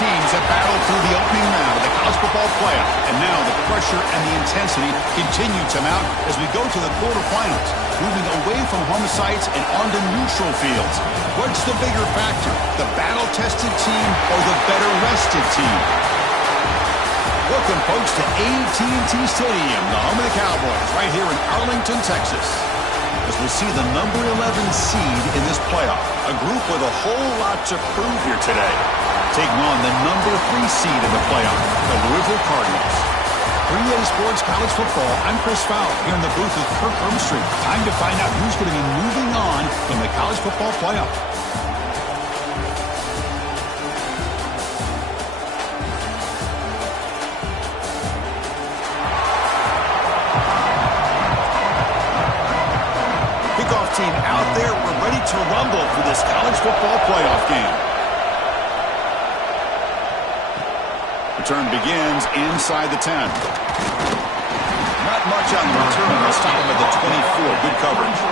teams that battled through the opening round of the college football playoff. And now the pressure and the intensity continue to mount as we go to the quarterfinals, moving away from home sites and onto neutral fields. What's the bigger factor, the battle-tested team or the better-rested team? Welcome, folks, to AT&T Stadium, the home of the Cowboys, right here in Arlington, Texas, as we see the number 11 seed in this playoff, a group with a whole lot to prove here today, taking on the number 3 seed in the playoff, the Louisville Cardinals. For EA Sports College Football, I'm Chris Fowler, here in the booth with Kirk Ermstreet. Time to find out who's going to be moving on in the college football playoff. Team out there, we're ready to rumble for this college football playoff game. Return begins inside the 10. Not much on the return. They'll stop him at the 24. Good coverage.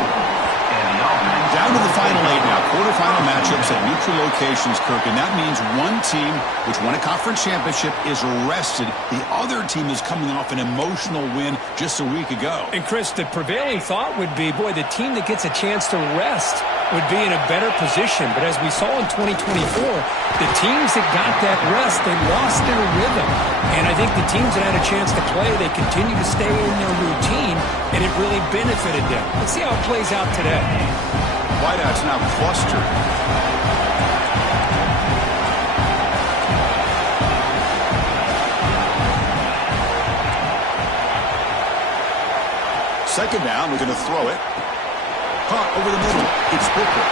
Down to the final 8 now. Quarterfinal matchups at neutral locations, Kirk, and that means one team which won a conference championship is rested. The other team is coming off an emotional win just a week ago. And, Chris, the prevailing thought would be, boy, the team that gets a chance to rest would be in a better position. But as we saw in 2024, the teams that got that rest, they lost their rhythm. And I think the teams that had a chance to play, they continue to stay in their routine, and it really benefited them. Let's see how it plays out today. Wideouts now clustered. Second down, we're going to throw it. Punt over the middle. It's Booker.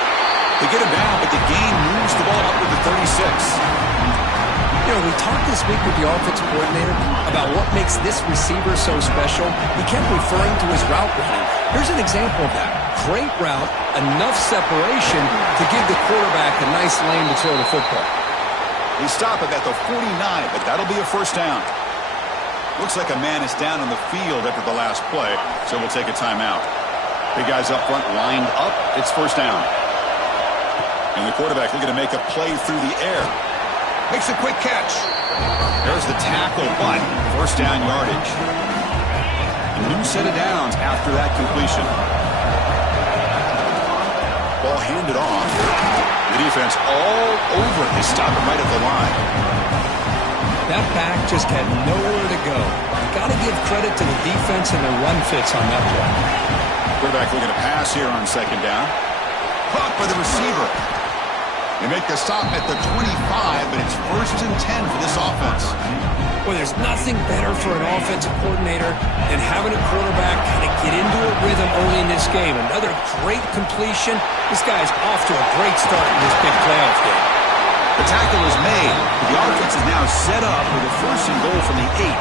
They get him down, but the gain moves the ball up to the 36. You know, we talked this week with the offensive coordinator about what makes this receiver so special. He kept referring to his route running. Here's an example of that. Great route, enough separation to give the quarterback a nice lane to throw the football. They stop it at the 49, but that'll be a first down. Looks like a man is down on the field after the last play, so we'll take a timeout. Big guys up front lined up. It's first down. And the quarterback looking to make a play through the air. Makes a quick catch. There's the tackle, but first down yardage. A new set of downs after that completion. Ball handed off. The defense all over it. They stop it right at the line. That back just had nowhere to go. Got to give credit to the defense and the run fits on that play. Quarterback looking to pass here on second down. Caught by the receiver. They make the stop at the 25, but it's first and 10 for this offense. Well, there's nothing better for an offensive coordinator than having a quarterback kind of get into a rhythm early in this game. Another great completion. This guy's off to a great start in this big playoff game. The tackle is made. The offense is now set up with a first and goal from the 8.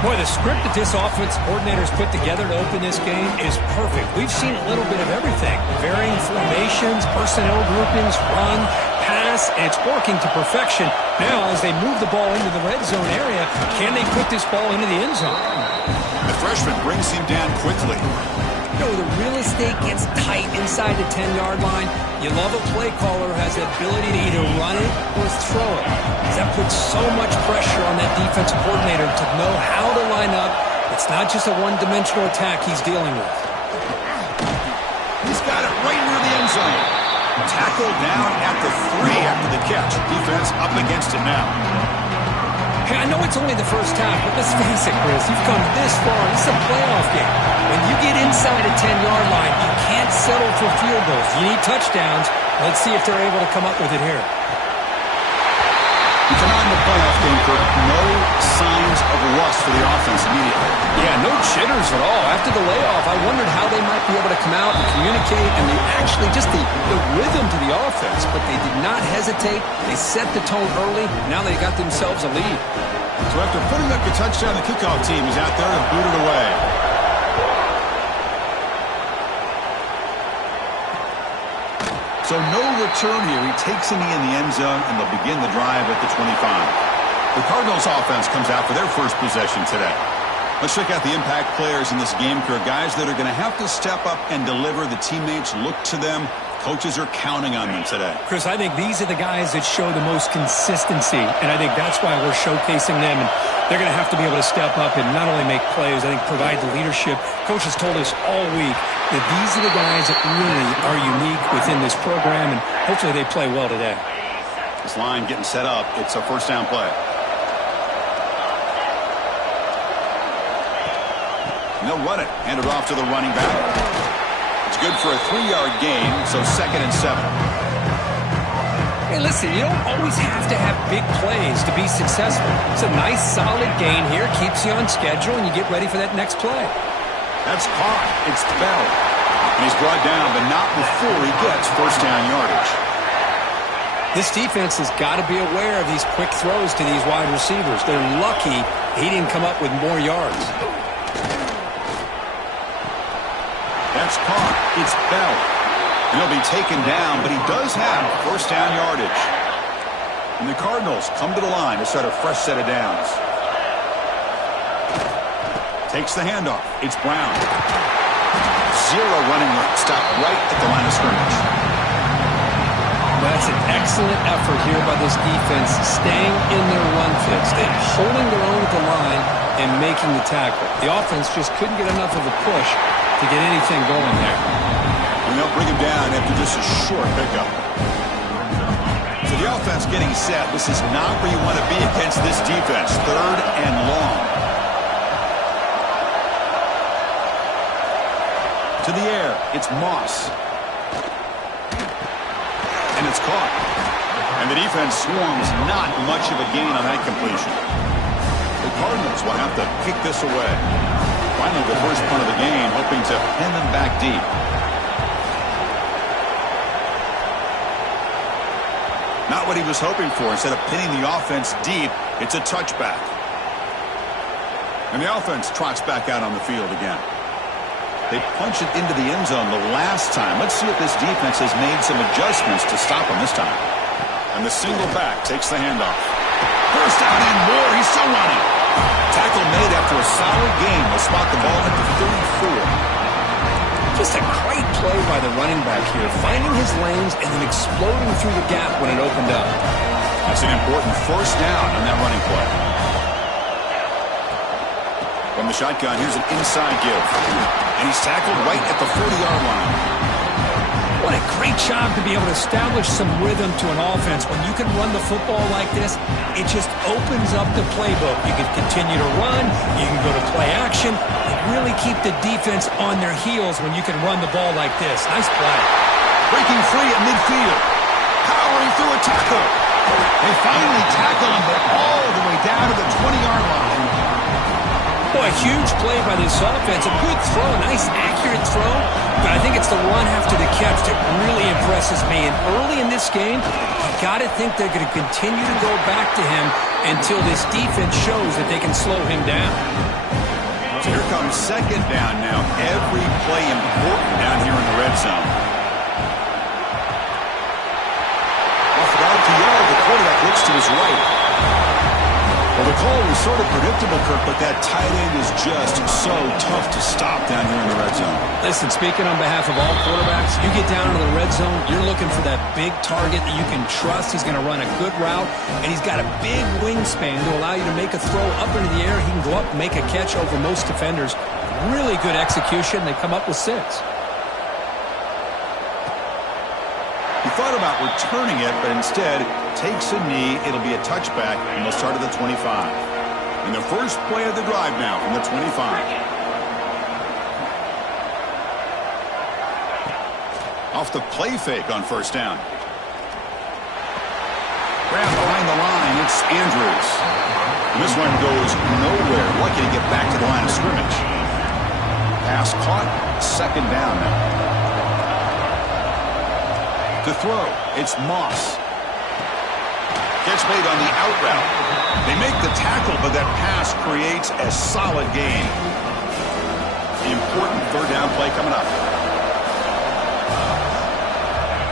Boy, the script that this offense coordinator's put together to open this game is perfect. We've seen a little bit of everything. Varying formations, personnel groupings, run, pass, and it's working to perfection. Now, as they move the ball into the red zone area, can they put this ball into the end zone? The freshman brings him down quickly. You know, the real estate gets tight inside the 10-yard line. You love a play caller who has the ability to either run it or throw it. That puts so much pressure on that defensive coordinator to know how to line up. It's not just a one-dimensional attack he's dealing with. He's got it right near the end zone. Tackled down at the 3 after the catch. Defense up against it now. Hey, I know it's only the first half, but let's face it, Chris. You've come this far. This is a playoff game. When you get inside a 10-yard line, you can't settle for field goals. You need touchdowns. Let's see if they're able to come up with it here. You come out in the playoff game, Kirk. No signs of rust for the offense immediately. Yeah, no jitters at all. After the layoff, I wondered how they might be able to come out and communicate, and they actually just the rhythm to the offense, but they did not hesitate. They set the tone early. Now they got themselves a lead. So after putting up the touchdown, the kickoff team is out there to boot it away. So no return here. He takes a knee in the end zone, and they'll begin the drive at the 25. The Cardinals offense comes out for their first possession today. Let's check out the impact players in this game, Kirk. Guys that are going to have to step up and deliver. The teammates look to them Coaches are counting on them today. Chris, I think these are the guys that show the most consistency, and I think that's why we're showcasing them. And they're going to have to be able to step up and not only make plays, I think provide the leadership. Coaches told us all week that these are the guys that really are unique within this program, and hopefully they play well today. This line getting set up. It's a first down play. And they'll run it. Hand it off to the running back. It's good for a 3-yard gain, so 2nd and 7. Hey, listen, you don't always have to have big plays to be successful. It's a nice, solid gain here. Keeps you on schedule, and you get ready for that next play. That's caught. It's Bell. And he's brought down, but not before he gets first down yardage. This defense has got to be aware of these quick throws to these wide receivers. They're lucky he didn't come up with more yards. That's caught. It's Bell. And he'll be taken down, but he does have first down yardage. And the Cardinals come to the line to start a fresh set of downs. Takes the handoff. It's Brown. 0 running room. Stop right at the line of scrimmage. That's an excellent effort here by this defense, staying in their run fits. They're holding their own at the line and making the tackle. The offense just couldn't get enough of a push to get anything going there. And they'll bring him down after just a short pickup. So the offense getting set. This is not where you want to be against this defense. 3rd and long. To the air. It's Moss. And it's caught. And the defense swarms not much of a gain on that completion. The Cardinals will have to kick this away. Finally, the first punt of the game, hoping to pin them back deep. Not what he was hoping for. Instead of pinning the offense deep, it's a touchback. And the offense trots back out on the field again. They punch it into the end zone the last time. Let's see if this defense has made some adjustments to stop him this time. And the single back takes the handoff. First down and more. He's still running. Tackle made after a solid game. Will spot the ball at the 34. Just a great play by the running back here, finding his lanes and then exploding through the gap when it opened up. That's an important first down on that running play. From the shotgun, here's an inside give. And he's tackled right at the 40-yard line. What a great job to be able to establish some rhythm to an offense. When you can run the football like this, it just opens up the playbook. You can continue to run. You can go to play action. And really keep the defense on their heels when you can run the ball like this. Nice play. Breaking free at midfield. Powering through a tackle. They finally tackle him, but all the way down to the 20-yard line. Boy, a huge play by this offense. A good throw, a nice accurate throw. But I think it's the run after the catch that really impresses me. And early in this game, you got to think they're going to continue to go back to him until this defense shows that they can slow him down. So here comes second down now. Every play important down here in the red zone. Off the RPO, the quarterback looks to his right. Well, the call was sort of predictable, Kirk, but that tight end is just so tough to stop down here in the red zone. Listen, speaking on behalf of all quarterbacks, you get down into the red zone, you're looking for that big target that you can trust. He's going to run a good route, and he's got a big wingspan to allow you to make a throw up into the air. He can go up and make a catch over most defenders. Really good execution. They come up with 6. He thought about returning it, but instead takes a knee. It'll be a touchback, and they'll start at the 25. And the first play of the drive now from the 25. Off the play fake on first down. Grabbed behind the line, it's Andrews. And this one goes nowhere. Lucky to get back to the line of scrimmage. Pass caught, second down now. To throw, it's Moss. Gets made on the out route. They make the tackle, but that pass creates a solid gain. The important third down play coming up.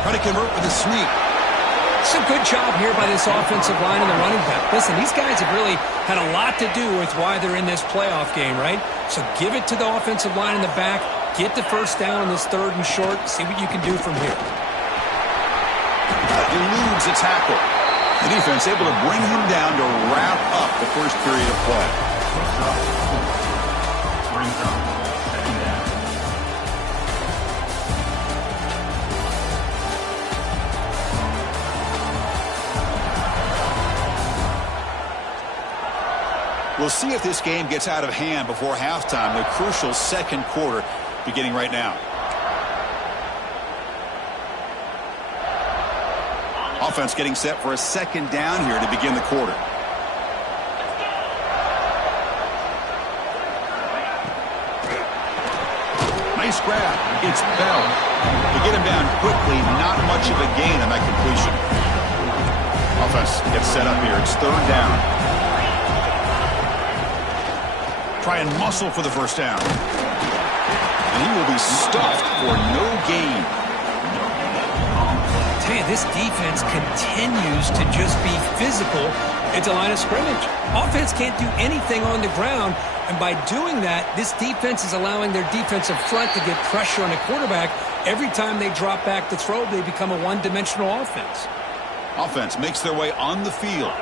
Trying to convert with a sneak. It's a good job here by this offensive line and the running back. Listen, these guys have really had a lot to do with why they're in this playoff game, right? So give it to the offensive line in the back. Get the first down in this 3rd and short. See what you can do from here. eludes a tackle. The defense able to bring him down to wrap up the first period of play. We'll see if this game gets out of hand before halftime. The crucial second quarter beginning right now. Offense getting set for a second down here to begin the quarter. Nice grab. It's Bell. To get him down quickly, not much of a gain on that completion. Offense gets set up here. It's third down. Try and muscle for the first down. And he will be stuffed for no gain. Tell you, this defense continues to just be physical at the line of scrimmage. Offense can't do anything on the ground, and by doing that, this defense is allowing their defensive front to get pressure on the quarterback. Every time they drop back to throw, they become a one-dimensional offense. Offense makes their way on the field.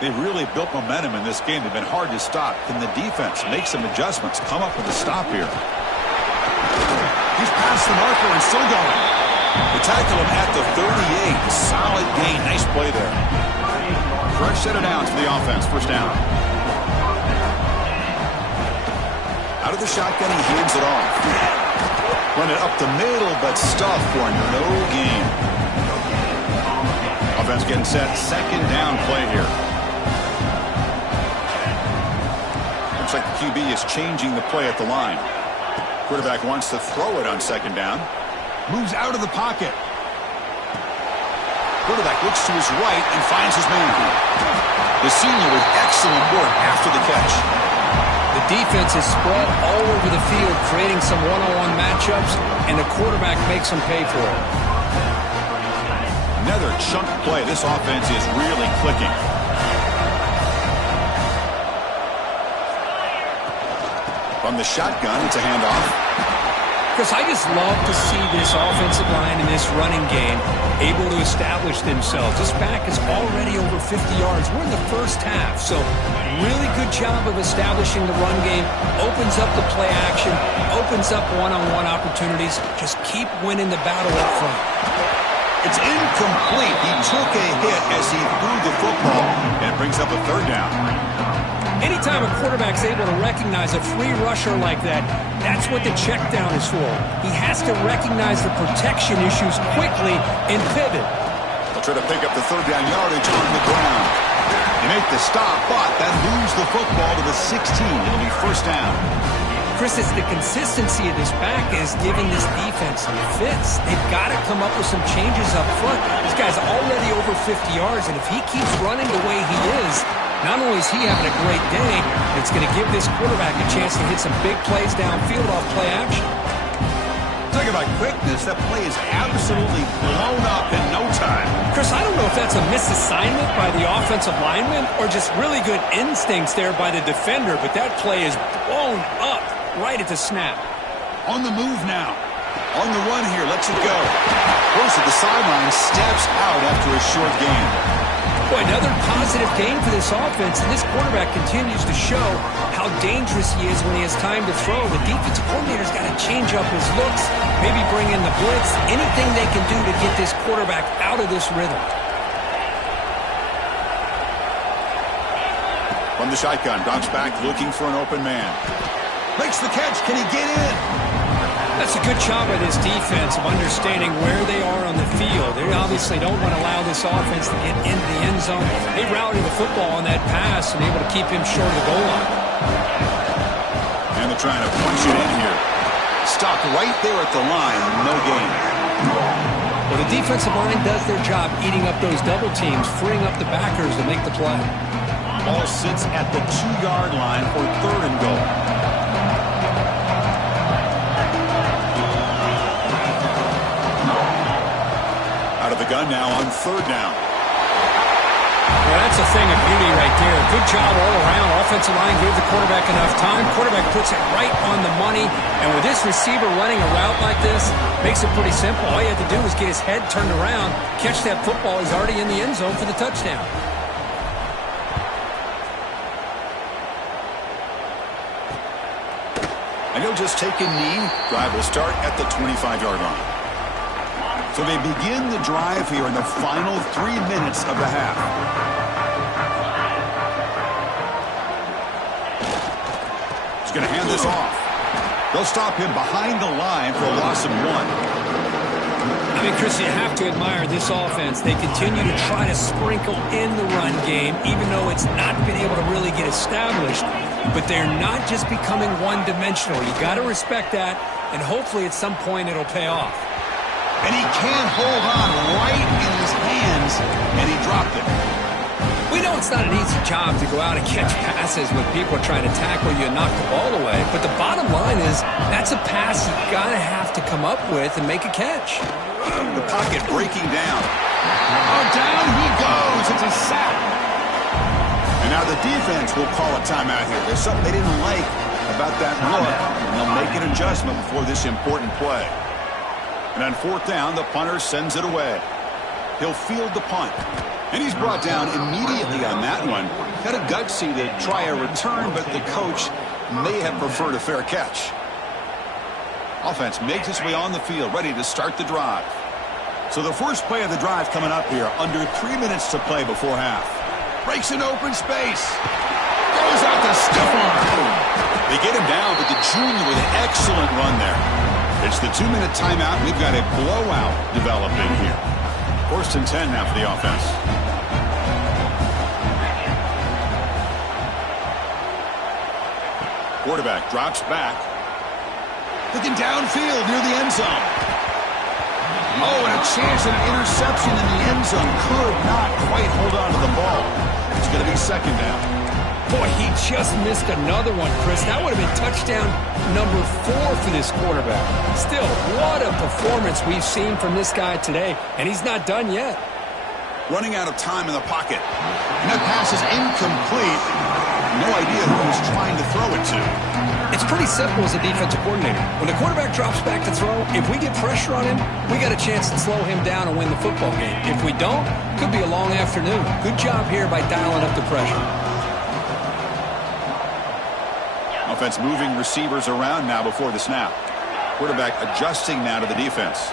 They've really built momentum in this game. They've been hard to stop. Can the defense make some adjustments, come up with a stop here? He's past the marker and still going. They tackle him at the 38. Solid gain. Nice play there. Fresh set of downs for the offense. First down. Out of the shotgun, he hands it off. Run it up the middle, but stuffed for no gain. Offense getting set. Second down play here. Looks like the QB is changing the play at the line. Quarterback wants to throw it on second down. Moves out of the pocket. Quarterback looks to his right and finds his man. The senior with excellent work after the catch. The defense is spread all over the field, creating some one-on-one matchups, and the quarterback makes them pay for it. Another chunk play. This offense is really clicking. From the shotgun, it's a handoff. Chris, I just love to see this offensive line and this running game able to establish themselves. This back is already over 50 yards. We're in the first half, so really good job of establishing the run game. Opens up the play action, opens up one-on-one opportunities. Just keep winning the battle up front. It's incomplete. He took a hit as he threw the football, and it brings up a third down. Anytime a quarterback's able to recognize a free rusher like that, that's what the check down is for. He has to recognize the protection issues quickly and pivot. They'll try to pick up the third down yardage on the ground. They make the stop, but that moves the football to the 16. It'll be first down. Chris, it's the consistency of this back is giving this defense fits. They've got to come up with some changes up front. This guy's already over 50 yards, and if he keeps running the way he is, not only is he having a great day, it's going to give this quarterback a chance to hit some big plays downfield off play action. Talk about quickness. That play is absolutely blown up in no time. Chris, I don't know if that's a misassignment by the offensive lineman or just really good instincts there by the defender, but that play is blown up right at the snap. On the move now. On the run here. Lets it go. Goes to the sideline. Steps out after a short gain. Boy, another positive game for this offense, and this quarterback continues to show how dangerous he is when he has time to throw. The defensive coordinator's got to change up his looks, maybe bring in the blitz, anything they can do to get this quarterback out of this rhythm. From the shotgun, drops back looking for an open man. Makes the catch. Can he get in? That's a good job by this defense of understanding where they are on the field. They obviously don't want to allow this offense to get into the end zone. They routed the football on that pass and able to keep him short of the goal line. And they're trying to punch it in here. Stopped right there at the line. No gain. Well, the defensive line does their job eating up those double teams, freeing up the backers to make the play. Ball sits at the 2-yard line for third and goal. Out of the gun now on third down. Yeah, Well, that's a thing of beauty right there. Good job all around. Offensive line gave the quarterback enough time. Quarterback puts it right on the money. And with this receiver running a route like this, makes it pretty simple. All you have to do is get his head turned around, catch that football. He's already in the end zone for the touchdown. And he'll just take a knee. Drive will start at the 25-yard line. So they begin the drive here in the final 3 minutes of the half. He's going to hand this off. They'll stop him behind the line for a loss of 1. I mean, Chris, you have to admire this offense. They continue to try to sprinkle in the run game, even though it's not been able to really get established. But they're not just becoming one-dimensional. You got to respect that, and hopefully at some point it'll pay off. And he can't hold on right in his hands, and he dropped it. We know it's not an easy job to go out and catch passes when people are trying to tackle you and knock the ball away. But the bottom line is that's a pass you've got to have to come up with and make a catch. The pocket breaking down. Oh, down he goes. It's a sack. And now the defense will call a timeout here. There's something they didn't like about that look, and they'll make an adjustment before this important play. And on 4th down, the punter sends it away. He'll field the punt. And he's brought down immediately on that one. Kind of gutsy to try a return, but the coach may have preferred a fair catch. Offense makes its way on the field, ready to start the drive. So the first play of the drive coming up here, under 3 minutes to play before half. Breaks an open space. Goes out to stiff arm. They get him down, but the junior with an excellent run there. It's the 2-minute timeout. We've got a blowout developing here. 1st and 10 now for the offense. Quarterback drops back. Looking downfield near the end zone. Oh, and a chance at an interception in the end zone. Could not quite hold on to the ball. It's going to be 2nd down. Boy, he just missed another one, Chris. That would have been touchdown number 4 for this quarterback. Still, what a performance we've seen from this guy today, and he's not done yet. Running out of time in the pocket. And that pass is incomplete. No idea who he's trying to throw it to. It's pretty simple as a defensive coordinator. When the quarterback drops back to throw, if we get pressure on him, we got a chance to slow him down and win the football game. If we don't, could be a long afternoon. Good job here by dialing up the pressure. Offense moving receivers around now before the snap. Quarterback adjusting now to the defense.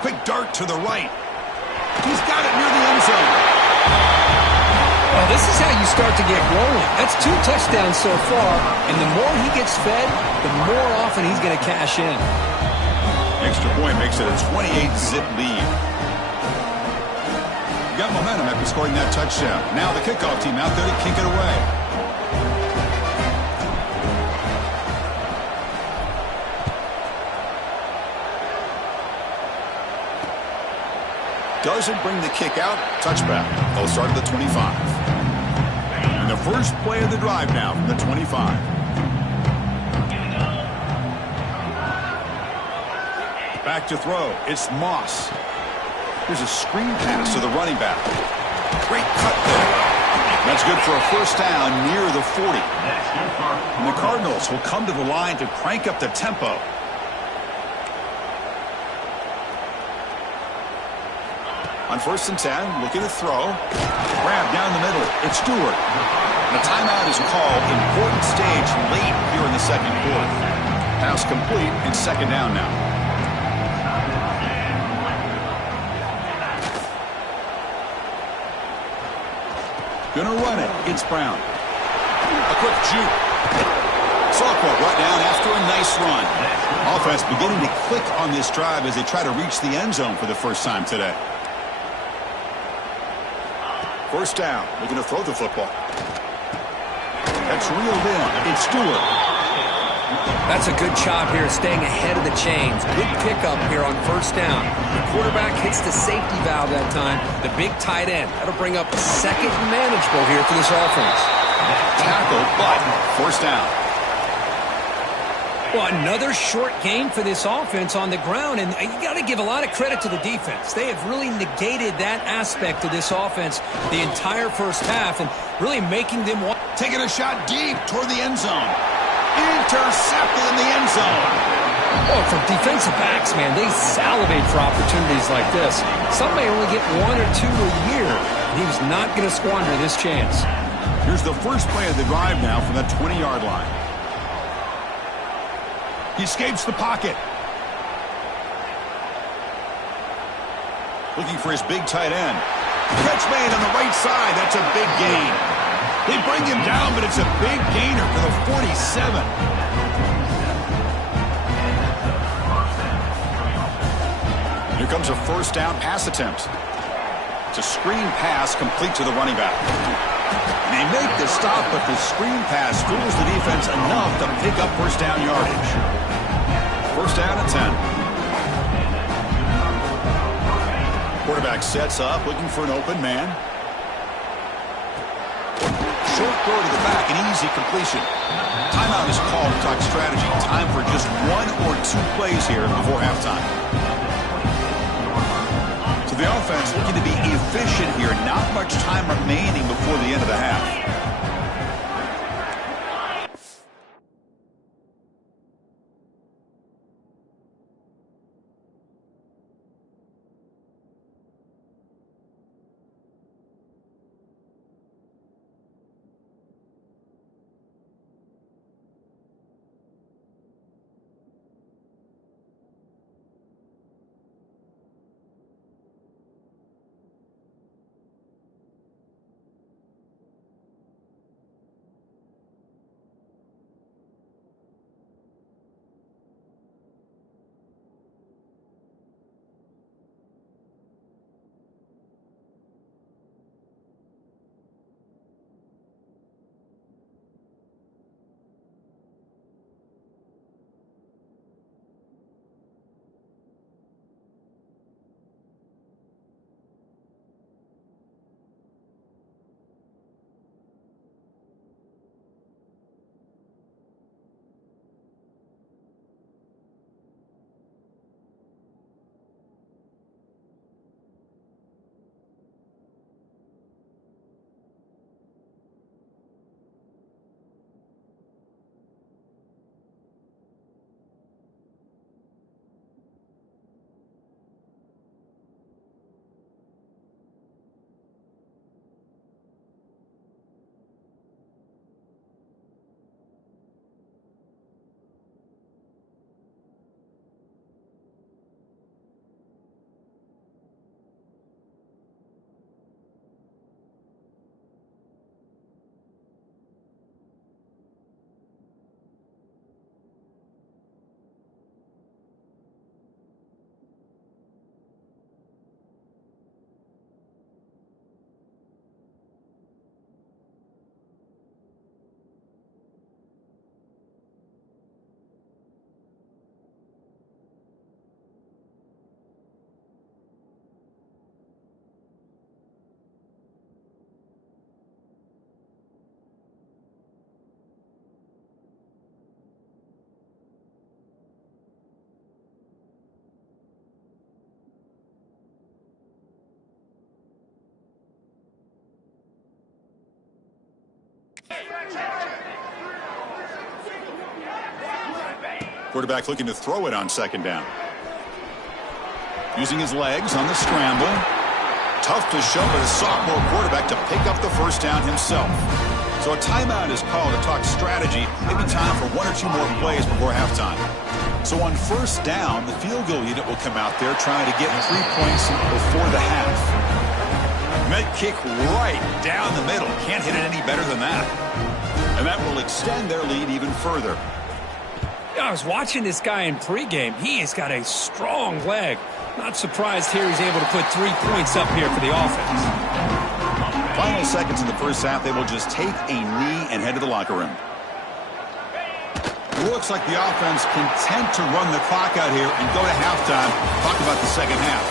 Quick dart to the right. He's got it near the end zone. Well, this is how you start to get rolling. That's 2 touchdowns so far, and the more he gets fed, the more often he's going to cash in. Extra point makes it a 28-zip lead. Got momentum after scoring that touchdown. Now the kickoff team out there to kick it away. Doesn't bring the kick out. Touchback. They'll start at the 25. And the first play of the drive now from the 25. Back to throw. It's Moss. Here's a screen pass to the running back. Great cut there. That's good for a 1st down near the 40. And the Cardinals will come to the line to crank up the tempo. On 1st and 10, looking to throw. Grab down the middle. It's Stewart. And a timeout is called. Important stage late here in the 2nd quarter. Pass complete. It's 2nd down now. Gonna run it. It's Brown. A quick juke. Softball brought down after a nice run. Offense beginning to click on this drive as they try to reach the end zone for the first time today. 1st down. Looking to throw the football. That's reeled in. It's Stewart. That's a good job here, staying ahead of the chains. Good pickup here on 1st down. The quarterback hits the safety valve that time. The big tight end. That'll bring up 2nd and manageable here for this offense. Tackle, but 1st down. Well, another short game for this offense on the ground, and you got to give a lot of credit to the defense. They have really negated that aspect of this offense the entire first half and really making them want. Taking a shot deep toward the end zone. Intercepted in the end zone. Oh, for defensive backs, man, they salivate for opportunities like this. Some may only get 1 or 2 a year. He was not going to squander this chance. Here's the first play of the drive now from the 20-yard line. He escapes the pocket. Looking for his big tight end. Catch made on the right side. That's a big gain. They bring him down, but it's a big gainer for the 47. Here comes a first down pass attempt. It's a screen pass complete to the running back. And they make the stop, but the screen pass fools the defense enough to pick up first down yardage. First down and 10. Quarterback sets up, looking for an open man. Short throw to the back, an easy completion. Timeout is called to talk strategy. Time for just 1 or 2 plays here before halftime. So the offense looking to be efficient here. Not much time remaining before the end of the half. Quarterback looking to throw it on second down. Using his legs on the scramble. Tough to show, but a sophomore quarterback to pick up the first down himself. So a timeout is called to talk strategy. Maybe time for 1 or 2 more plays before halftime. So on first down, the field goal unit will come out there trying to get 3 points before the half. Met kick right down the middle. Can't hit it any better than that. And that will extend their lead even further. I was watching this guy in pregame. He has got a strong leg. Not surprised here he's able to put 3 points up here for the offense. Final seconds in the first half, they will just take a knee and head to the locker room. It looks like the offense content to run the clock out here and go to halftime. Talk about the second half.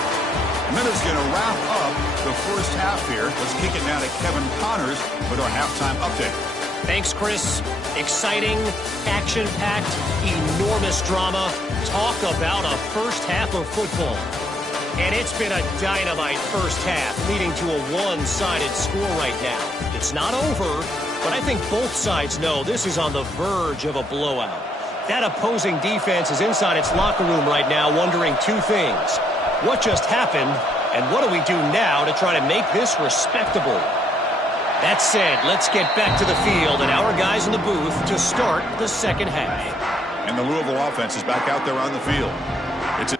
And then it's going to wrap up the first half here. Let's kick it now to Kevin Connors with our halftime update. Thanks, Chris. Exciting, action-packed, enormous drama. Talk about a first half of football. And it's been a dynamite first half, leading to a one-sided score right now. It's not over, but I think both sides know this is on the verge of a blowout. That opposing defense is inside its locker room right now wondering two things. What just happened, and what do we do now to try to make this respectable? That said, let's get back to the field and our guys in the booth to start the second half. And the Louisville offense is back out there on the field. It's a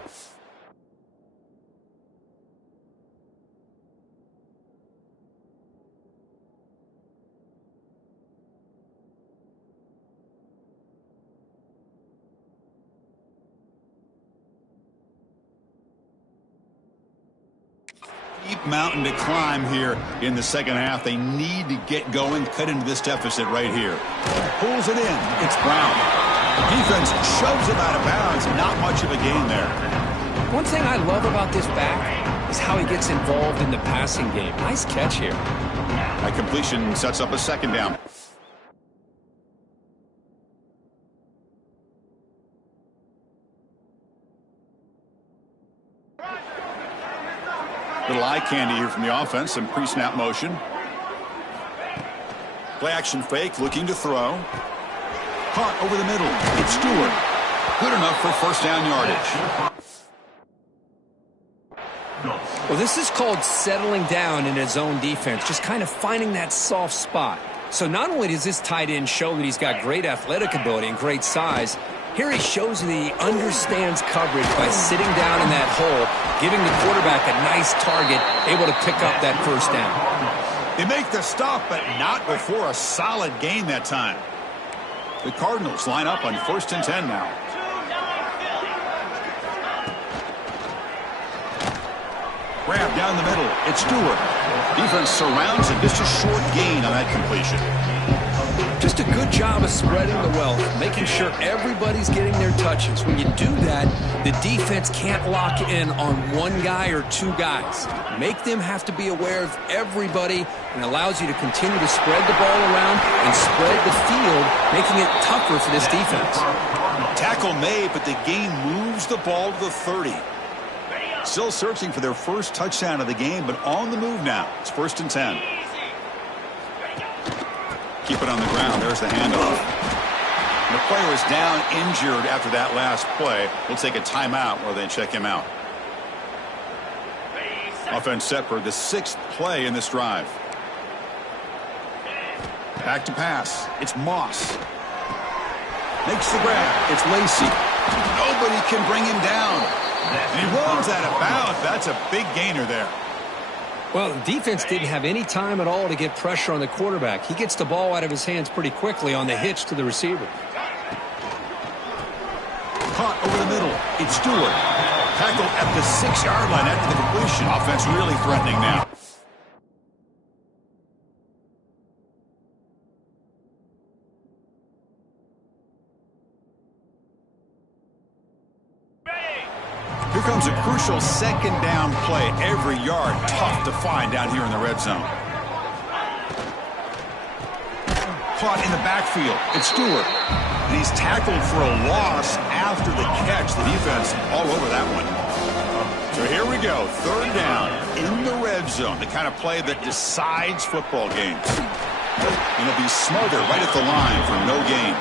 steep mountain to climb here in the second half. They need to get going, cut into this deficit right here. Pulls it in. It's Brown. Defense shoves him out of bounds. Not much of a gain there. One thing I love about this back is how he gets involved in the passing game. Nice catch here. That completion sets up a second down. Little eye candy here from the offense. Some pre-snap motion. Play action fake, looking to throw. Caught over the middle. It's Stewart. Good enough for first down yardage. Well, this is called settling down in his own defense, just kind of finding that soft spot. So not only does this tight end show that he's got great athletic ability and great size, here he shows that he understands coverage by sitting down in that hole, giving the quarterback a nice target, able to pick up that first down. They make the stop, but not before a solid gain that time. The Cardinals line up on 1st and 10 now. Grab down the middle. It's Stewart. Defense surrounds him. Just a short gain on that completion. Just a good job of spreading the wealth, making sure everybody's getting their touches. When you do that, the defense can't lock in on one guy or two guys. Make them have to be aware of everybody, and allows you to continue to spread the ball around and spread the field, making it tougher for this defense. Tackle made, but the gain moves the ball to the 30. Still searching for their first touchdown of the game, but on the move now. It's 1st and 10. Keep it on the ground. There's the handoff. And the player is down injured after that last play. We'll take a timeout while they check him out. Offense set for the 6th play in this drive. Back to pass. It's Moss. Makes the grab. It's Lacey. Nobody can bring him down. And he rolls out of bounds. That's a big gainer there. Well, the defense didn't have any time at all to get pressure on the quarterback. He gets the ball out of his hands pretty quickly on the hitch to the receiver. Caught over the middle. It's Stewart. Tackled at the 6-yard line after the completion. Offense really threatening now. Here comes a crucial second down play. Every yard tough to find down here in the red zone. Caught in the backfield. It's Stewart. And he's tackled for a loss after the catch. The defense all over that one. So here we go. 3rd down in the red zone. The kind of play that decides football games. And it'll be Smother right at the line for no gain.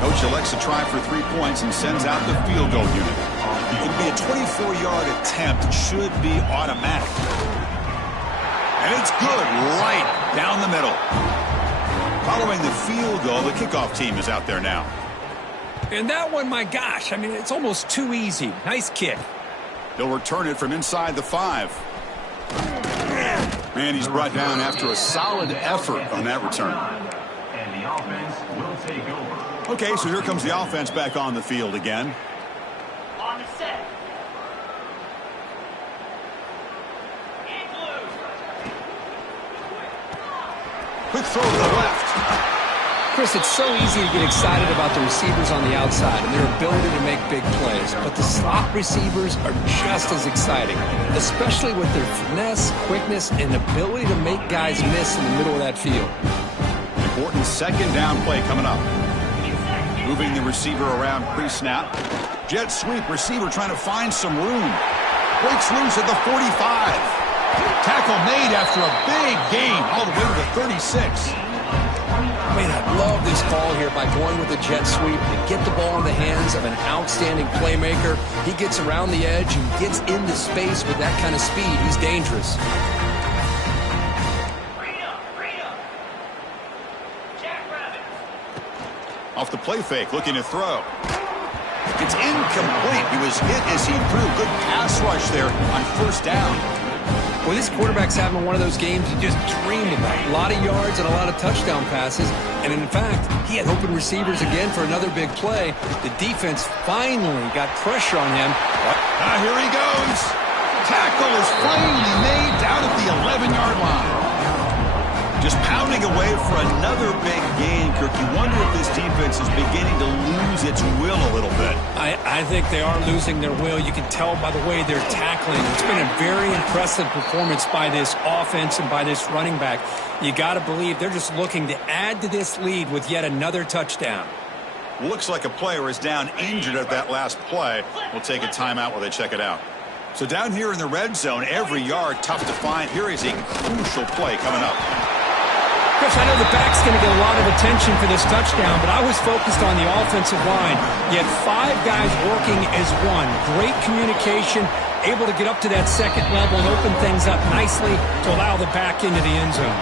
Coach elects to try for 3 points and sends out the field goal unit. It'll be a 24-yard attempt. Should be automatic. And it's good right down the middle. Following the field goal, the kickoff team is out there now. And that one, my gosh, I mean, it's almost too easy. Nice kick. They'll return it from inside the 5. And he's brought down after a solid effort on that return. And the offense will take over. Okay, so here comes the offense back on the field again. On the set. Quick throw to the left. Chris, it's so easy to get excited about the receivers on the outside and their ability to make big plays, but the slot receivers are just as exciting, especially with their finesse, quickness, and ability to make guys miss in the middle of that field. Important second down play coming up. Moving the receiver around pre-snap. Jet sweep, receiver trying to find some room. Breaks loose at the 45. Tackle made after a big gain all the way to the 36. Man, I love this call here by going with the jet sweep to get the ball in the hands of an outstanding playmaker. He gets around the edge and gets into space with that kind of speed. He's dangerous. Off the play fake, looking to throw. It's incomplete. He was hit as he threw. Good pass rush there on first down. Well, this quarterback's having one of those games you just dream about. A lot of yards and a lot of touchdown passes. And in fact, he had open receivers again for another big play. The defense finally got pressure on him. Here he goes. Tackle is finally made down at the 11-yard line. Just pounding away for another big gain, Kirk. You wonder if this defense is beginning to lose its will a little bit. I think they are losing their will. You can tell by the way they're tackling. It's been a very impressive performance by this offense and by this running back. You got to believe they're just looking to add to this lead with yet another touchdown. Looks like a player is down injured at that last play. We'll take a timeout while they check it out. So down here in the red zone, every yard tough to find. Here is a crucial play coming up. Chris, I know the back's going to get a lot of attention for this touchdown, but I was focused on the offensive line. You had 5 guys working as one. Great communication, able to get up to that second level and open things up nicely to allow the back into the end zone.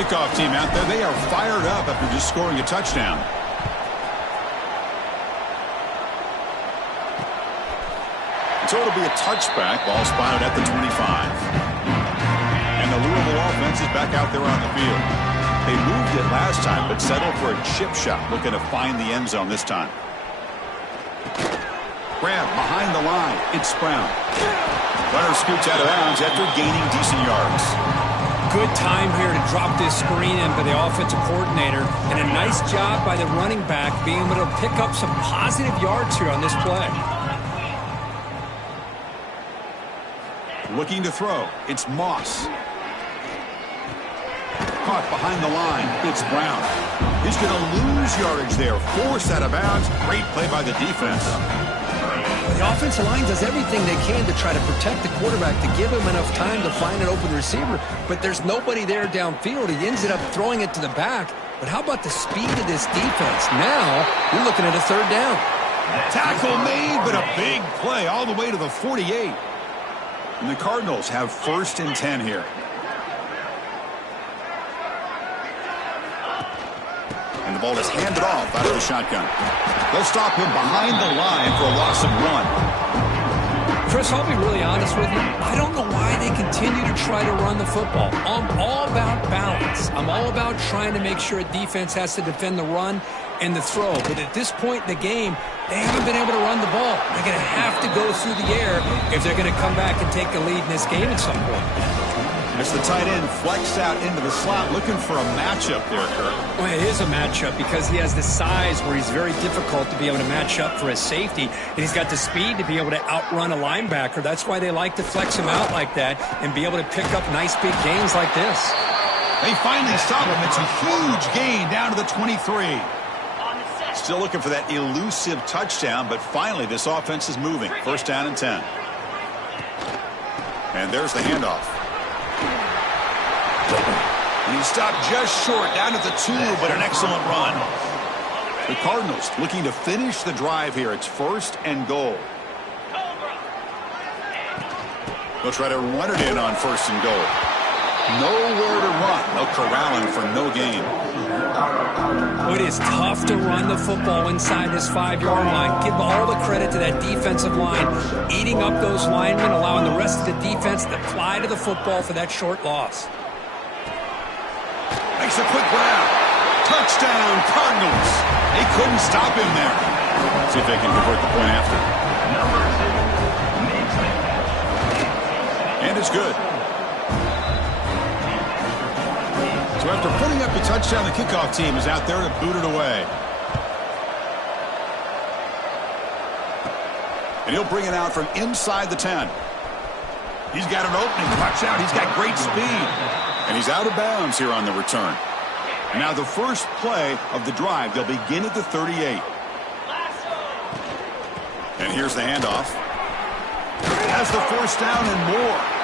Kickoff team out there, they are fired up after just scoring a touchdown. So it'll be a touchback. Ball spotted at the 25. And the Louisville offense is back out there on the field. They moved it last time, but settled for a chip shot, looking to find the end zone this time. Grab behind the line. It's Brown. Runner scoots out of bounds after gaining decent yards. Good time here to drop this screen in by the offensive coordinator, and a nice job by the running back being able to pick up some positive yards here on this play. Looking to throw. It's Moss. Caught behind the line. It's Brown. He's going to lose yardage there. Forced out of bounds. Great play by the defense. The offensive line does everything they can to try to protect the quarterback, to give him enough time to find an open receiver. But there's nobody there downfield. He ends up throwing it to the back. But how about the speed of this defense? Now, we're looking at a third down. Tackle made, but a big play all the way to the 48. And the Cardinals have 1st and 10 here. And the ball is handed off out of the shotgun. They'll stop him behind the line for a loss of 1. Chris, I'll be really honest with you. I don't know why they continue to try to run the football. I'm all about balance. I'm all about trying to make sure a defense has to defend the run and the throw. But at this point in the game, they haven't been able to run the ball. They're going to have to go through the air if they're going to come back and take the lead in this game at some point. As the tight end flexed out into the slot, looking for a matchup there, Kirk. Well, it is a matchup because he has the size where he's very difficult to be able to match up for his safety. And he's got the speed to be able to outrun a linebacker. That's why they like to flex him out like that and be able to pick up nice big gains like this. They finally stop him. It's a huge gain down to the 23. Still looking for that elusive touchdown, but finally this offense is moving. 1st down and 10. And there's the handoff. And he stopped just short, down at the 2, but an excellent run. The Cardinals looking to finish the drive here. It's 1st and goal. They'll try to run it in on 1st and goal. Nowhere to run. They'll corral him for no gain. It is tough to run the football inside this 5-yard line. Give all the credit to that defensive line, eating up those linemen, allowing the rest of the defense to fly to the football for that short loss. Makes a quick grab. Touchdown, Cardinals. They couldn't stop him there. See if they can convert the point after. And it's good. So after putting up the touchdown, the kickoff team is out there to boot it away. And he'll bring it out from inside the 10. He's got an opening. Watch out. He's got great speed. And he's out of bounds here on the return. Now the first play of the drive, they'll begin at the 38. And here's the handoff. Has the first down and more.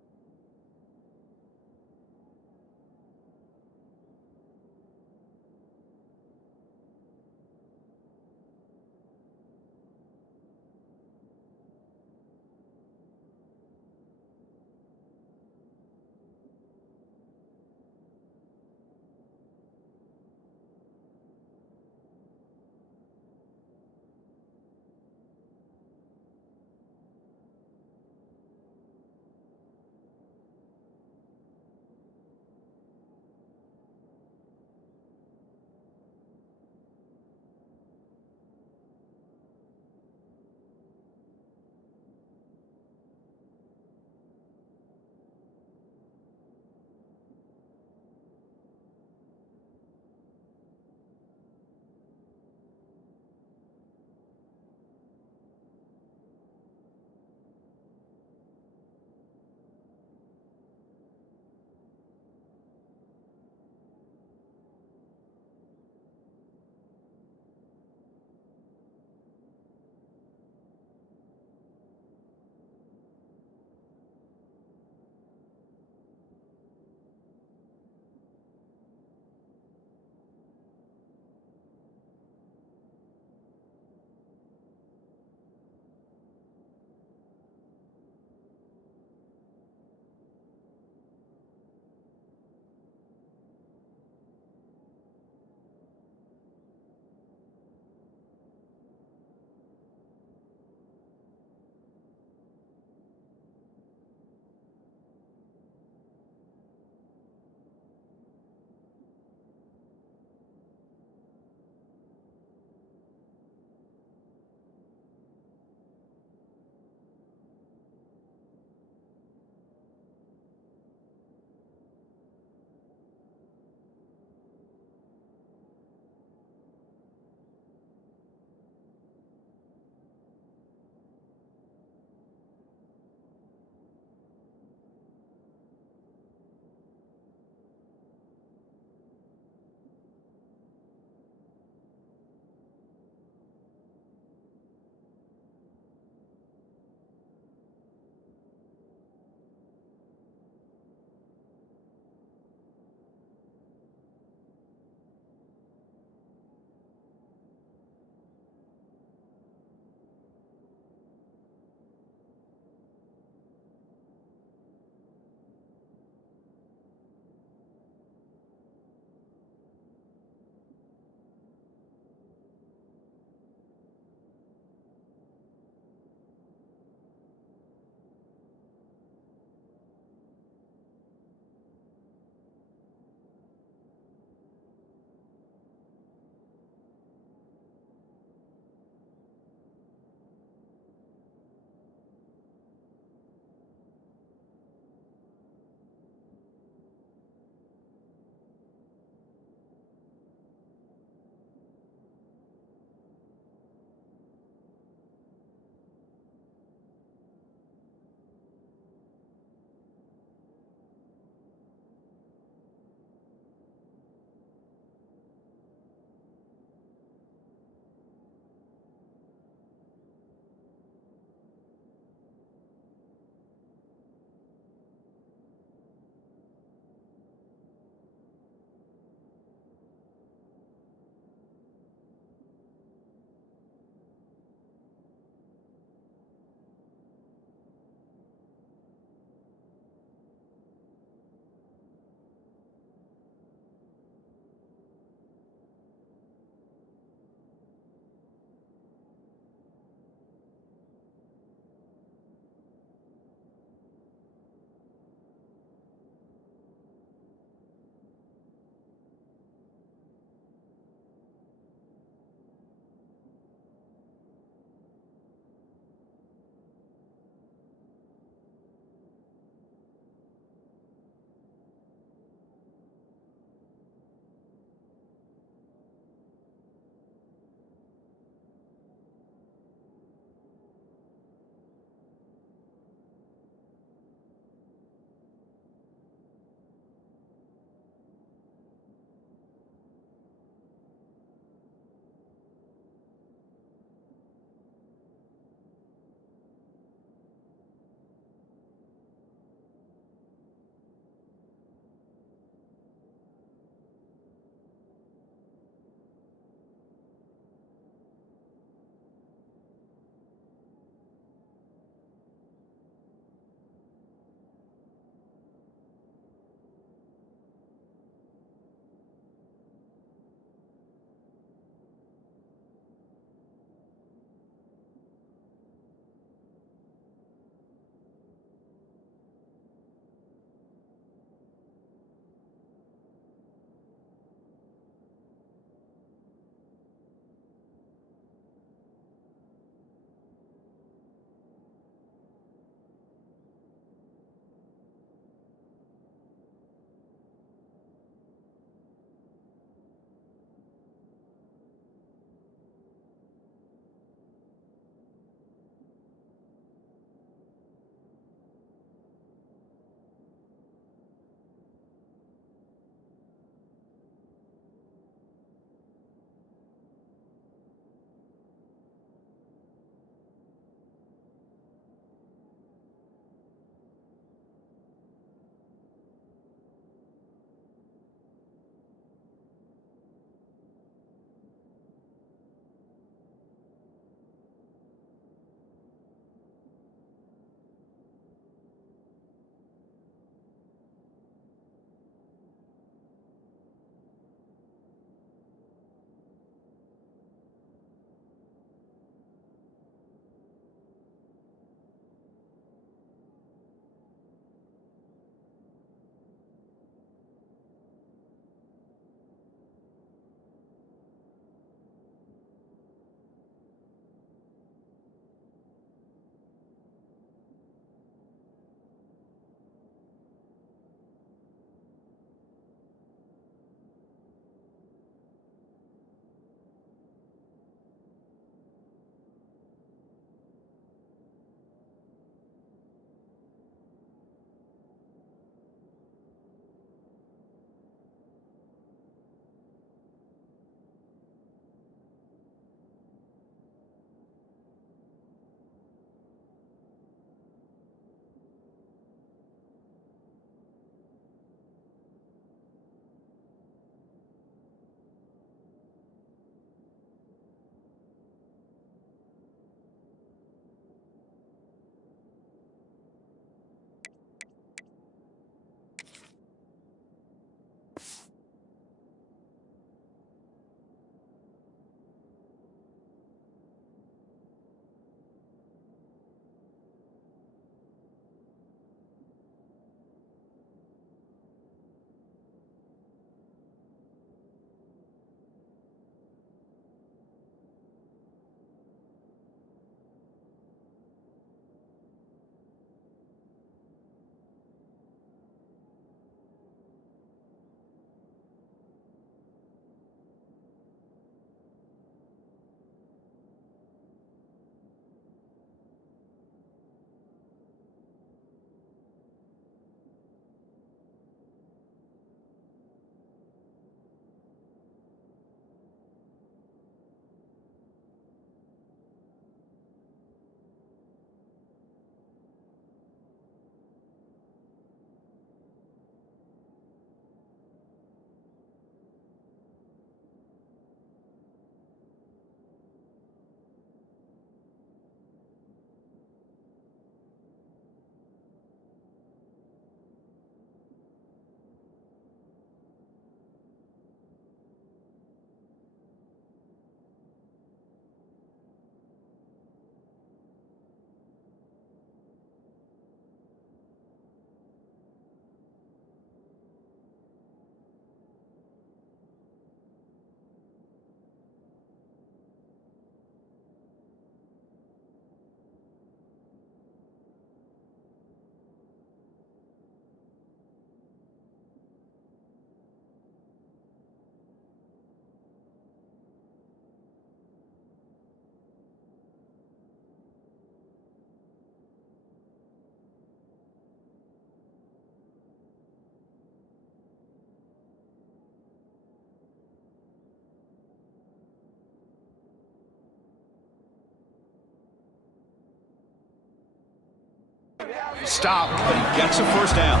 Stop, but he gets a first down.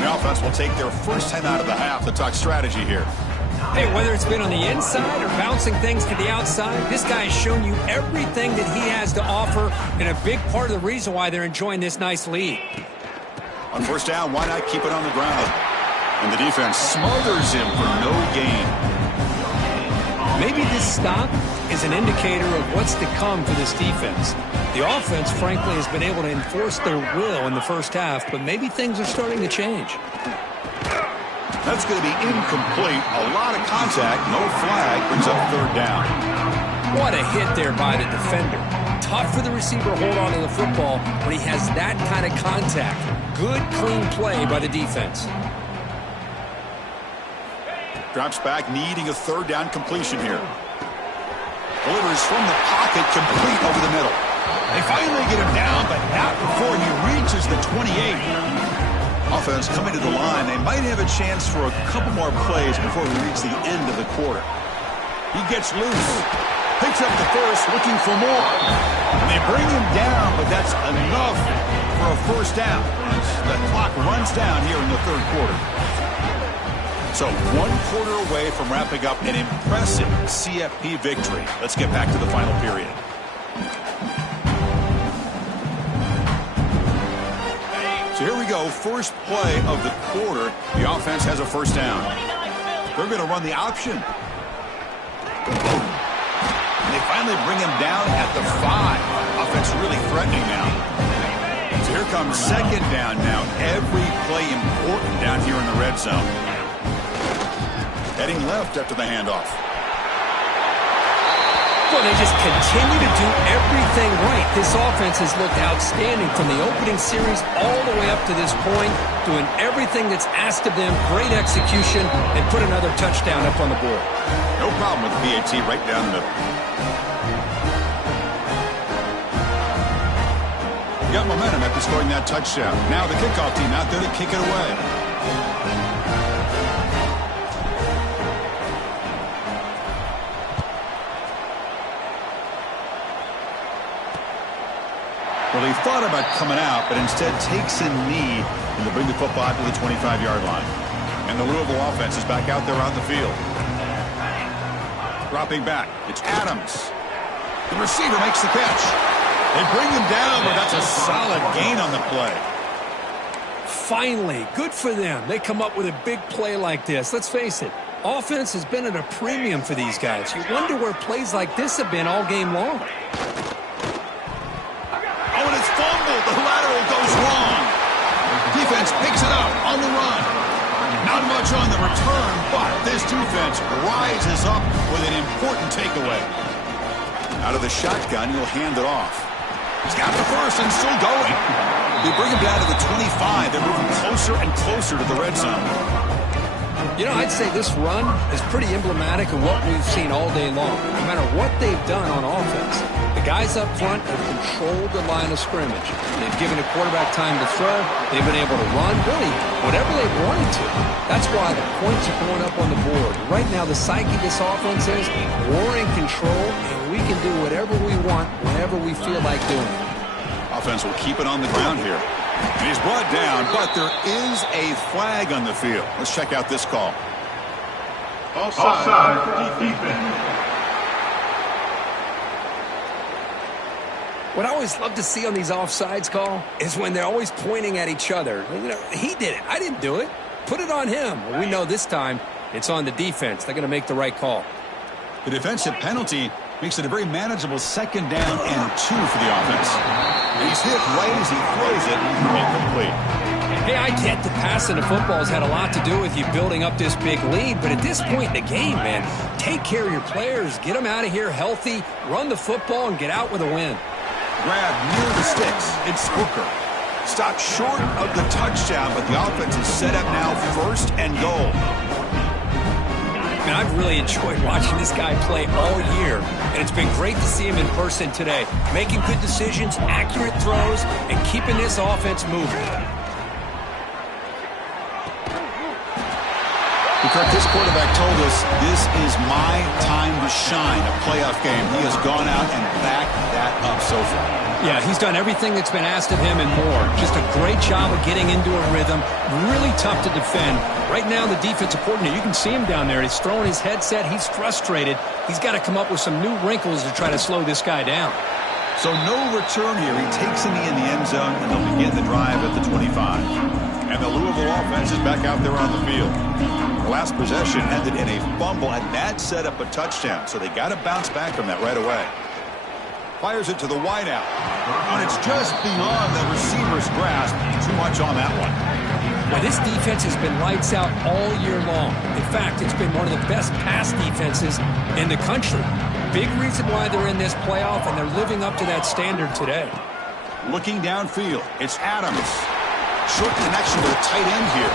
The offense will take their first 10 out of the half to talk strategy here. Hey, whether it's been on the inside or bouncing things to the outside, this guy has shown you everything that he has to offer, and a big part of the reason why they're enjoying this nice lead. On first down, why not keep it on the ground? And the defense smothers him for no gain. Maybe this stop is an indicator of what's to come for this defense. The offense, frankly, has been able to enforce their will in the first half, but maybe things are starting to change. That's going to be incomplete. A lot of contact, no flag, brings up third down. What a hit there by the defender. Tough for the receiver to hold on to the football when he has that kind of contact. Good, clean play by the defense. Drops back, needing a third down completion here. Delivers from the pocket, complete over the middle. They finally get him down, but not before he reaches the 28. Offense coming to the line. They might have a chance for a couple more plays before we reach the end of the quarter. He gets loose. Picks up the first, looking for more. And they bring him down, but that's enough for a first down. The clock runs down here in the third quarter. So 1 quarter away from wrapping up an impressive CFP victory. Let's get back to the final period. So here we go, first play of the quarter. The offense has a first down. They're going to run the option. And they finally bring him down at the 5. Offense really threatening now. So here comes second down now. Every play important down here in the red zone. Heading left after the handoff. Well, they just continue to do everything right. This offense has looked outstanding from the opening series all the way up to this point, doing everything that's asked of them, great execution, and put another touchdown up on the board. No problem with the BAT right down the middle. Got momentum after scoring that touchdown. Now the kickoff team out there to kick it away. Well, he thought about coming out, but instead takes a knee and to bring the football out to the 25-yard line. And the Louisville offense is back out there on the field. Dropping back, it's Adams. The receiver makes the catch. They bring him down, but that's a solid gain on the play. Finally, good for them. They come up with a big play like this. Let's face it, offense has been at a premium for these guys. You wonder where plays like this have been all game long. The lateral goes wrong. Defense picks it up on the run. Not much on the return, but this defense rises up with an important takeaway. Out of the shotgun, he'll hand it off. He's got the first and still going. They bring him down to the 25. They're moving closer and closer to the red zone. You know, I'd say this run is pretty emblematic of what we've seen all day long. No matter what they've done on offense, the guys up front have controlled the line of scrimmage. They've given the quarterback time to throw. They've been able to run, really, whatever they've wanted to. That's why the points are going up on the board. Right now, the psyche of this offense is we're in control, and we can do whatever we want whenever we feel like doing it. Offense will keep it on the ground here. And he's brought down, but there is a flag on the field. Let's check out this call. Offside, defense. What I always love to see on these offsides call is when they're always pointing at each other. You know, he did it. I didn't do it. Put it on him. Well, we know this time it's on the defense. They're going to make the right call. The defensive penalty makes it a very manageable second down and 2 for the offense. He's hit right as he throws it, incomplete. Hey, I get the passing the football has had a lot to do with you building up this big lead, but at this point in the game, man, take care of your players, get them out of here healthy, run the football, and get out with a win. Grab near the sticks. It's Hooker. Stopped short of the touchdown, but the offense is set up now first and goal. Man, I've really enjoyed watching this guy play all year, and it's been great to see him in person today, making good decisions, accurate throws, and keeping this offense moving. Kirk, this quarterback told us this is my time to shine, a playoff game. He has gone out and backed that up so far. Yeah, he's done everything that's been asked of him and more. Just a great job of getting into a rhythm. Really tough to defend. Right now, the defensive coordinator, you can see him down there. He's throwing his headset. He's frustrated. He's got to come up with some new wrinkles to try to slow this guy down. So no return here. He takes a knee in the end zone, and they'll begin the drive at the 25. And the Louisville offense is back out there on the field. The last possession ended in a fumble, and that set up a touchdown. So they got to bounce back from that right away. Fires it to the wideout. And it's just beyond the receiver's grasp. Too much on that one. Now, this defense has been lights out all year long. In fact, it's been one of the best pass defenses in the country. Big reason why they're in this playoff, and they're living up to that standard today. Looking downfield, it's Adams. Short connection to the tight end here.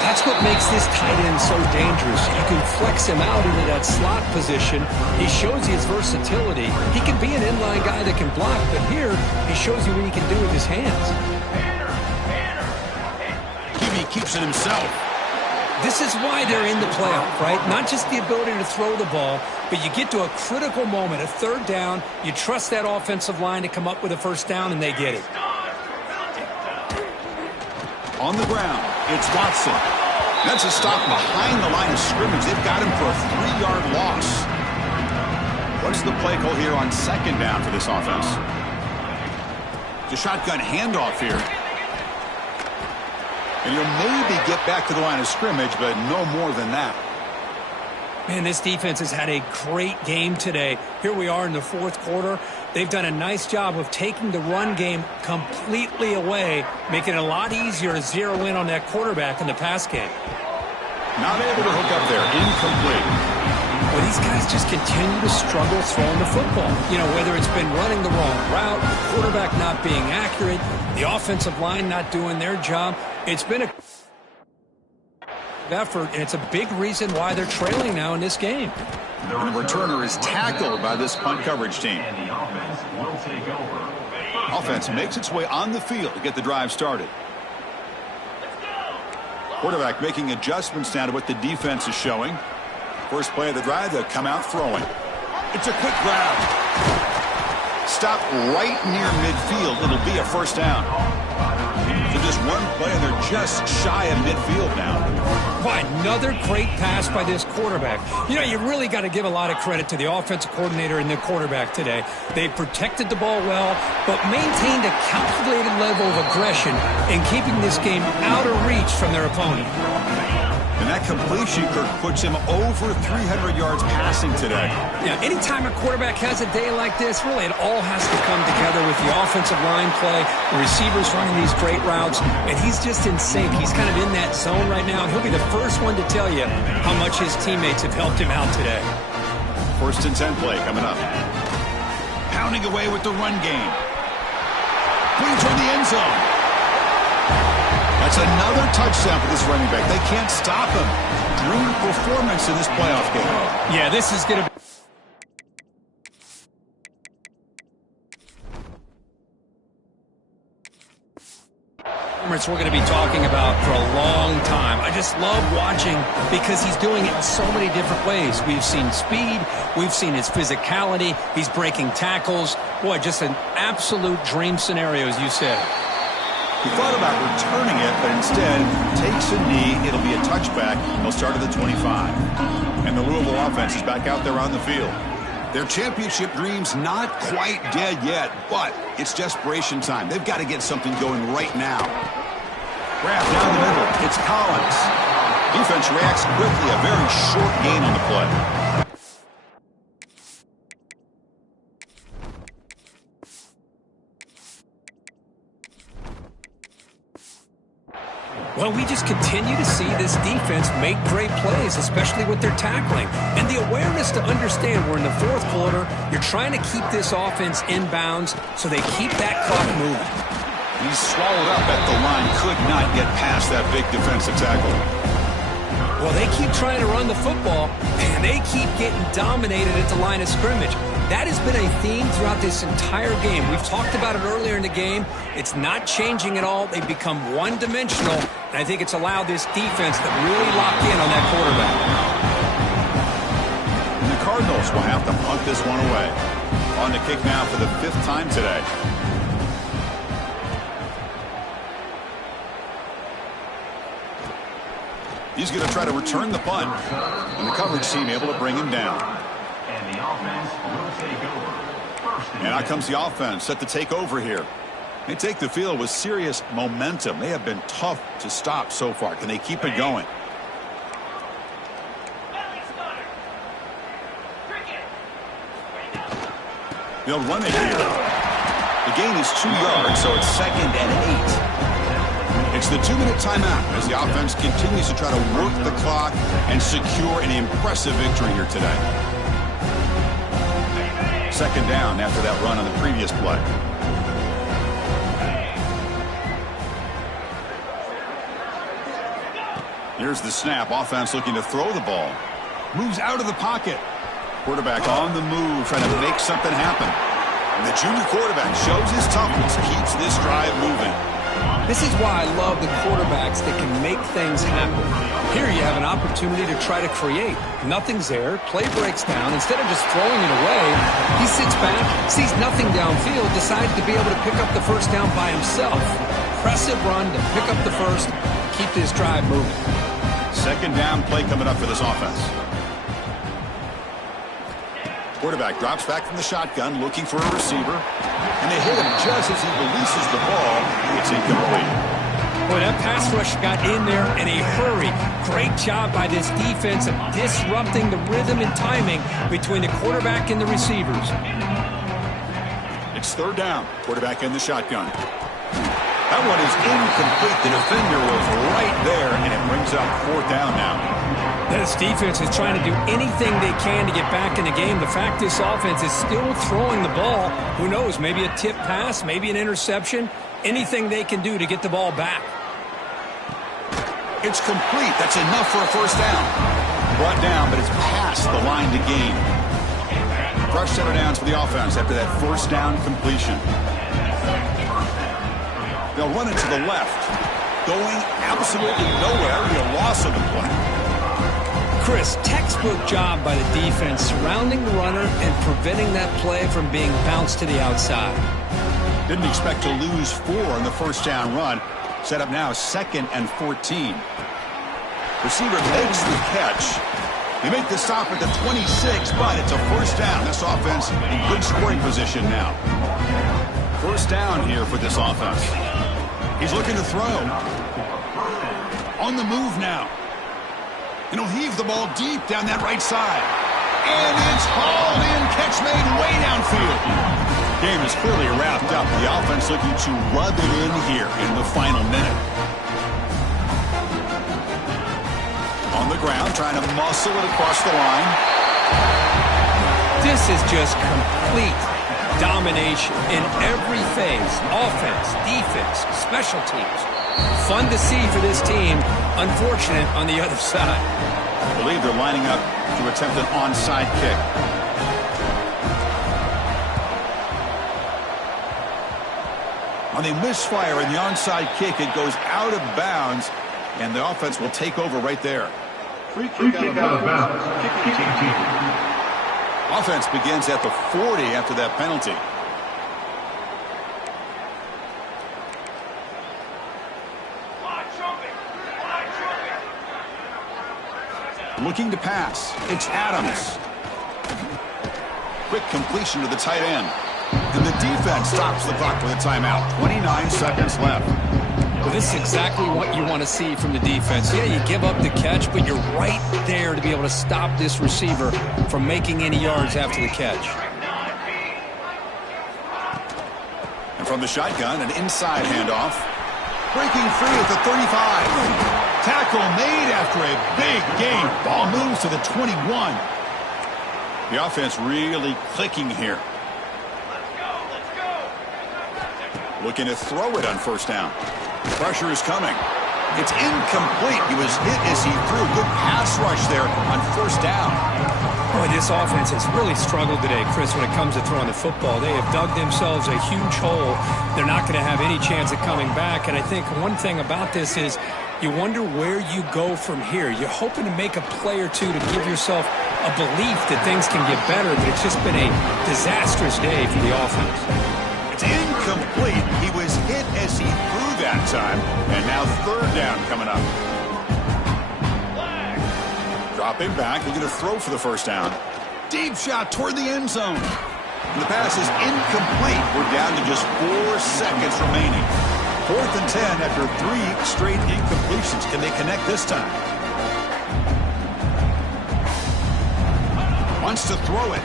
That's what makes this tight end so dangerous. You can flex him out into that slot position. He shows you his versatility. He can be an inline guy that can block, but here he shows you what he can do with his hands. QB keeps it himself. This is why they're in the playoff, right? Not just the ability to throw the ball, but you get to a critical moment, a third down, you trust that offensive line to come up with a first down, and they get it. On the ground, it's Watson. That's a stop behind the line of scrimmage. They've got him for a 3-yard loss. What's the play call here on second down for this offense? It's a shotgun handoff here. And you'll maybe get back to the line of scrimmage, but no more than that. Man, this defense has had a great game today. Here we are in the fourth quarter. They've done a nice job of taking the run game completely away, making it a lot easier to zero in on that quarterback in the pass game. Not able to hook up there. Incomplete. Well, these guys just continue to struggle throwing the football. You know, whether it's been running the wrong route, the quarterback not being accurate, the offensive line not doing their job. It's been a effort, and it's a big reason why they're trailing now in this game. And the returner is tackled by this punt coverage team. And the offense will take over. Offense makes its way on the field to get the drive started. Quarterback making adjustments now to what the defense is showing. First play of the drive, they'll come out throwing. It's a quick grab. Stop right near midfield. It'll be a first down. So just one play, and they're just shy of midfield now. Why, another great pass by this quarterback. You know, you really got to give a lot of credit to the offensive coordinator and the quarterback today. They protected the ball well, but maintained a calculated level of aggression in keeping this game out of reach from their opponent. And that completion, Kirk, puts him over 300 yards passing today. Yeah, anytime a quarterback has a day like this, really it all has to come together with the offensive line play, the receivers running these great routes, and he's just in sync. He's kind of in that zone right now, and he'll be the first one to tell you how much his teammates have helped him out today. First and 10 play coming up. Pounding away with the run game. Putting toward the end zone. That's another touchdown for this running back. They can't stop him. Dream performance in this playoff game. Yeah, this is going to be... we're going to be talking about for a long time. I just love watching because he's doing it in so many different ways. We've seen speed. We've seen his physicality. He's breaking tackles. Boy, just an absolute dream scenario, as you said. He thought about returning it, but instead takes a knee. It'll be a touchback. He'll start at the 25. And the Louisville offense is back out there on the field. Their championship dreams not quite dead yet, but it's desperation time. They've got to get something going right now. Grab down the middle. It's Collins. Defense reacts quickly. A very short gain on the play. Well, we just continue to see this defense make great plays, especially with their tackling. And the awareness to understand we're in the fourth quarter, you're trying to keep this offense in bounds so they keep that clock moving. He's swallowed up at the line, could not get past that big defensive tackle. Well, they keep trying to run the football, and they keep getting dominated at the line of scrimmage. That has been a theme throughout this entire game. We've talked about it earlier in the game. It's not changing at all. They've become one-dimensional, and I think it's allowed this defense to really lock in on that quarterback. And the Cardinals will have to punt this one away. On the kick now for the 5th time today. He's going to try to return the punt. And the coverage team able to bring him down. And the offense will take over. And out comes the offense set to take over here. They take the field with serious momentum. They have been tough to stop so far. Can they keep it going? They'll run it here. The gain is 2 yards, so it's 2nd and 8. It's the 2-minute timeout as the offense continues to try to work the clock and secure an impressive victory here today. 2nd down after that run on the previous play. Here's the snap. Offense looking to throw the ball. Moves out of the pocket. Quarterback on the move, trying to make something happen. And the junior quarterback shows his toughness, keeps this drive moving. This is why I love the quarterbacks that can make things happen. Here you have an opportunity to try to create. Nothing's there. Play breaks down. Instead of just throwing it away, he sits back, sees nothing downfield, decides to be able to pick up the first down by himself. Impressive run to pick up the first, keep this drive moving. 2nd down play coming up for this offense. Quarterback drops back from the shotgun, looking for a receiver. And they hit him just as he releases the ball. It's incomplete. Boy, that pass rush got in there in a hurry. Great job by this defense of disrupting the rhythm and timing between the quarterback and the receivers. It's 3rd down. Quarterback in the shotgun. That one is incomplete. The defender was right there, and it brings up 4th down now. This defense is trying to do anything they can to get back in the game. The fact this offense is still throwing the ball, who knows, maybe a tip pass, maybe an interception, anything they can do to get the ball back. It's complete. That's enough for a 1st down. Brought down, but it's past the line to gain. Fresh set of downs for the offense after that 1st down completion. They'll run it to the left. Going absolutely nowhere. A loss of the play. Chris, textbook job by the defense surrounding the runner and preventing that play from being bounced to the outside. Didn't expect to lose 4 on the 1st down run. Set up now 2nd and 14. Receiver makes the catch. They make the stop at the 26, but it's a 1st down. This offense in good scoring position now. 1st down here for this offense. He's looking to throw. On the move now. And he'll heave the ball deep down that right side. And it's hauled in. Catch made way downfield. Game is clearly wrapped up. The offense looking to rub it in here in the final minute. On the ground, trying to muscle it across the line. This is just complete domination in every phase. Offense, defense, special teams. Fun to see for this team. Unfortunate on the other side. I believe they're lining up to attempt an onside kick. On the misfire in the onside kick, it goes out of bounds, and the offense will take over right there. Free kick out of bounds. Kicking team. Offense begins at the 40 after that penalty. Looking to pass. It's Adams. Quick completion to the tight end. And the defense stops the clock with a timeout. 29 seconds left. Well, this is exactly what you want to see from the defense. Yeah, you give up the catch, but you're right there to be able to stop this receiver from making any yards after the catch. And from the shotgun, an inside handoff. Breaking free at the 35. Tackle made after a big gain. Ball moves to the 21. The offense really clicking here. Looking to throw it on 1st down. Pressure is coming. It's incomplete. He was hit as he threw. Good pass rush there on first down. Boy, this offense has really struggled today, Chris, when it comes to throwing the football. They have dug themselves a huge hole. They're not going to have any chance of coming back. And I think one thing about this is you wonder where you go from here. You're hoping to make a play or two to give yourself a belief that things can get better, but it's just been a disastrous day for the offense. It's incomplete. He was hit as he threw that time. And now third down coming up. Dropping back, they're going to throw for the first down. Deep shot toward the end zone. And the pass is incomplete. We're down to just 4 seconds remaining. 4th and 10 after 3 straight incompletions. Can they connect this time? Wants to throw it.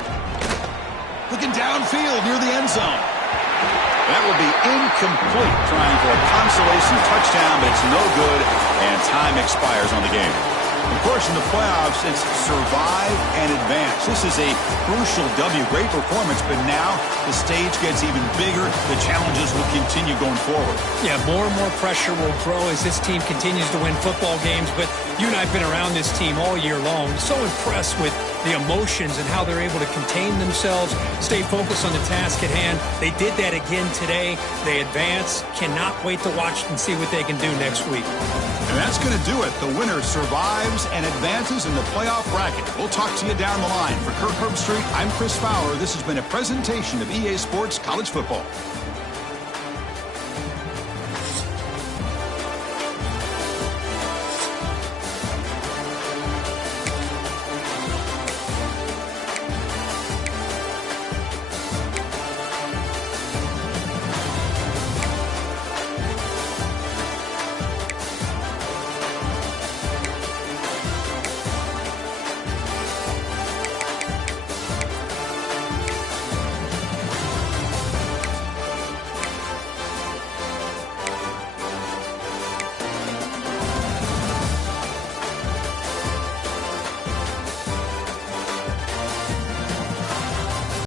Looking downfield near the end zone. That will be incomplete, trying for a consolation touchdown, but it's no good, and time expires on the game. Of course, in the playoffs, it's survive and advance. This is a crucial W. Great performance, but now the stage gets even bigger. The challenges will continue going forward. Yeah, more and more pressure will grow as this team continues to win football games. But you and I have been around this team all year long. So impressed with the emotions and how they're able to contain themselves, stay focused on the task at hand. They did that again today. They advance. Cannot wait to watch and see what they can do next week. And that's going to do it. The winner survives and advances in the playoff bracket. We'll talk to you down the line. For Kirk Herbstreit, I'm Chris Fowler. This has been a presentation of EA Sports College Football.